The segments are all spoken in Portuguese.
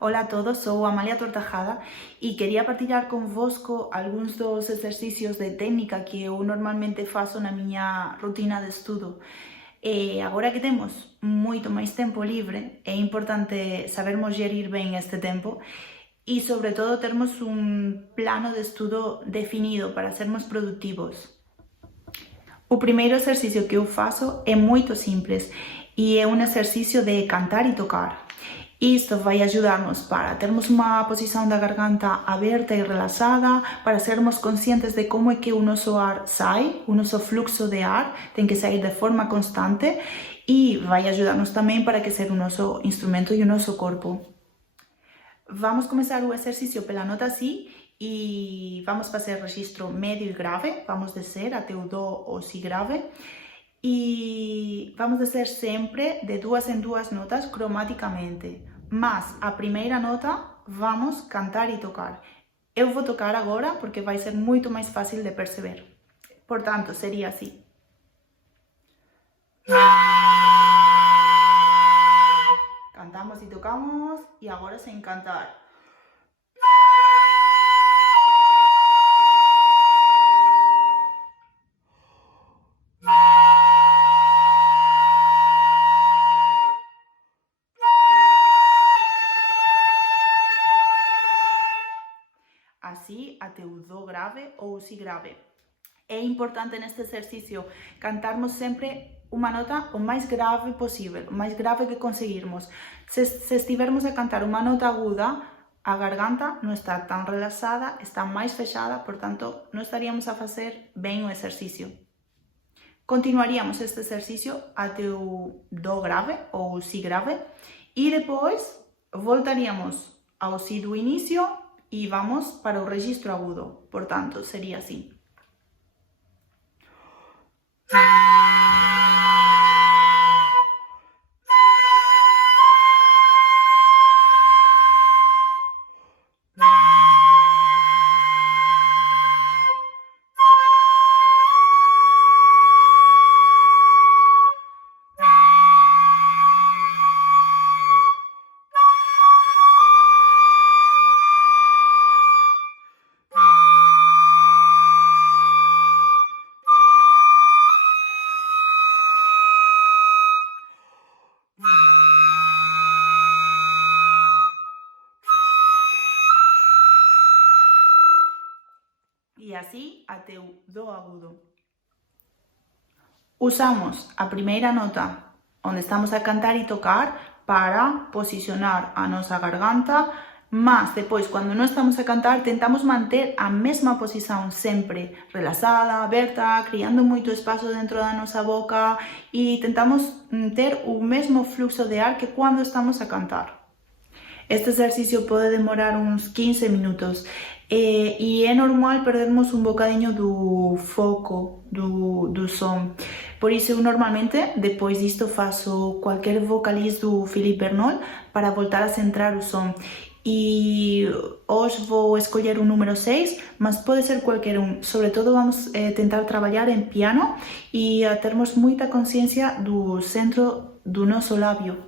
Ola a todos, sou Amalia Tortajada e quería partillar convosco algúns dos exercicios de técnica que eu normalmente faço na miña rutina de estudo. Agora que temos moito máis tempo libre, é importante sabermos gerir ben este tempo e, sobre todo, termos un plano de estudo definido para sermos productivos. O primeiro exercicio que eu faço é moito simples e é un exercicio de cantar e tocar. Isto vai ajudarnos para termos unha posición da garganta aberta e relaxada, para sermos conscientes de como é que o noso ar sai, o noso fluxo de ar ten que sair de forma constante e vai ajudarnos tamén para que ser o noso instrumento e o noso corpo. Vamos começar o exercicio pela nota Si e vamos facer registro medio e grave, vamos descer até o Do ou Si grave e vamos descer sempre de duas en duas notas cromáticamente, mas a primeira nota vamos cantar e tocar. Eu vou tocar agora porque vai ser muito mais fácil de perceber. Portanto, seria assim. Cantamos e tocamos e agora sem cantar. Así até o Do grave ou o Si grave. É importante neste exercicio cantarmos sempre unha nota o máis grave posible, o máis grave que conseguirmos. Se estivermos a cantar unha nota aguda, a garganta non está tan relaxada, está máis fechada, por tanto, non estaríamos a facer ben o exercicio. Continuaríamos este exercicio até o Do grave ou o Si grave e depois voltaríamos ao Si do inicio e vamos para o registro agudo. Por tanto, sería así. E así até o Do agudo. Usamos a primeira nota onde estamos a cantar e tocar para posicionar a nosa garganta, mas depois, cando non estamos a cantar, tentamos manter a mesma posición sempre relaxada, aberta, criando moito espazo dentro da nosa boca e tentamos ter o mesmo fluxo de ar que cando estamos a cantar. Este exercicio pode demorar uns 15 minutos e é normal perdermos un bocadiño do foco, do son. Por iso eu normalmente, depois disto, faço cualquier vocaliz do Philippe Bernol para voltar a centrar o son. E hoxe vou escoller un número 6, mas pode ser cualquier un. Sobre todo vamos tentar traballar en piano e a termos moita consciencia do centro do noso labio.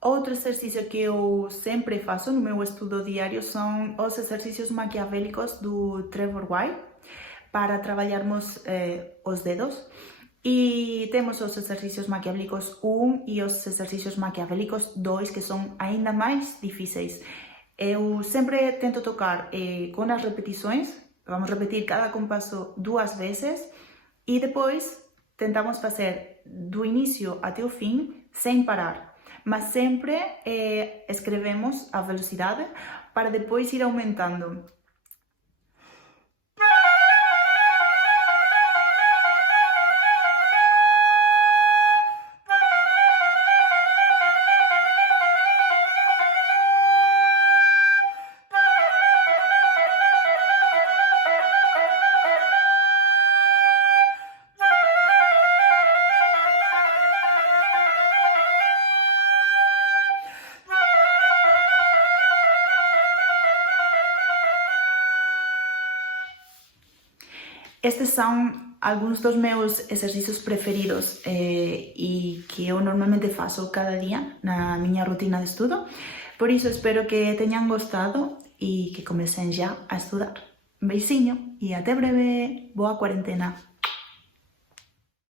Outro exercicio que eu sempre faço no meu estudo diário são os exercícios maquiavélicos do Trevor White para trabalharmos os dedos. E temos os exercicios maquiavélicos 1 e os exercicios maquiavélicos 2, que son aínda máis difíceis. Eu sempre tento tocar con as repetições, vamos repetir cada compasso 2 veces e depois tentamos facer do inicio até o fin sen parar. Mas sempre escrevemos a velocidade para depois ir aumentando. Estes son algúns dos meus exercicios preferidos e que eu normalmente faço cada día na miña rutina de estudo. Por iso espero que teñan gostado e que comecen xa a estudar. Un beisiño e até breve. Boa cuarentena.